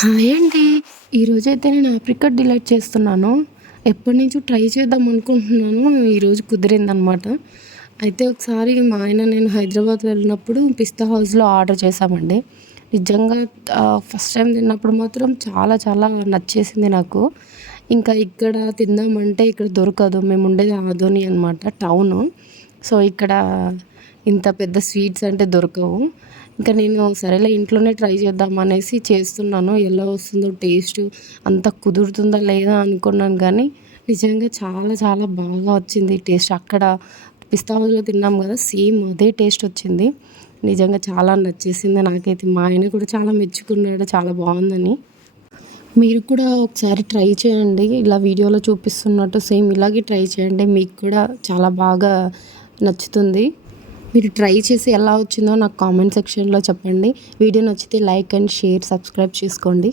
Hi అండి. ఈరోజైతే నేను ఆప్రికాట్ డిలైట్ చేస్తున్నాను. ఎప్పటినుంచో ట్రై చేద్దాం అనుకుంటున్నాను. ఈరోజు కుదిరిందనమాట. అయితే ఒకసారి మా ఆయన నేను హైదరాబాద్ వెళ్ళినప్పుడు పిస్తా హౌస్‌లో ఆర్డర్ చేశామండి. నిజంగా ఫస్ట్ టైం తిన్నప్పుడు మాత్రం చాలా చాలా నచ్చేసింది నాకు. ఇంకా ఇక్కడ తిందామంటే ఇక్కడ దొరకదు. మేముండేది ఆదోని అనమాట టౌను. సో, ఇక్కడ ఇంత పెద్ద స్వీట్స్ అంటే దొరకవు. ఇంకా నేను సరేలే ఇంట్లోనే ట్రై చేద్దాం అనేసి చేస్తున్నాను. ఎలా వస్తుందో టేస్టు అంతా కుదురుతుందా లేదా అనుకున్నాను కానీ, నిజంగా చాలా చాలా బాగా వచ్చింది టేస్ట్. అక్కడ పిస్తా హౌస్‌లో తిన్నాం కదా! సేమ్ అదే టేస్ట్ వచ్చింది. నిజంగా చాలా నచ్చేసింది నాకైతే. మా ఆయన కూడా చాలా మెచ్చుకున్నాడు చాలా బావుందని. మీరు కూడా ఒకసారి ట్రై చేయండి. ఇలా వీడియోలో చూపిస్తున్నట్టు సేమ్ ఇలాగే ట్రై చేయండి. మీకు కూడా చాలా బాగా నచ్చుతుంది. మీరు ట్రై చేసి ఎలా వచ్చిందో నాకు కామెంట్ సెక్షన్‌లో చెప్పండి. వీడియో నచ్చితే లైక్ అండ్ షేర్, సబ్స్క్రైబ్ చేసుకోండి.